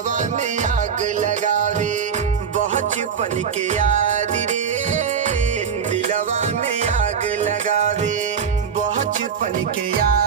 दिलवा में आग लगावे। बचपन के याद रे दिलवा में आग लगावे। बचपन के याद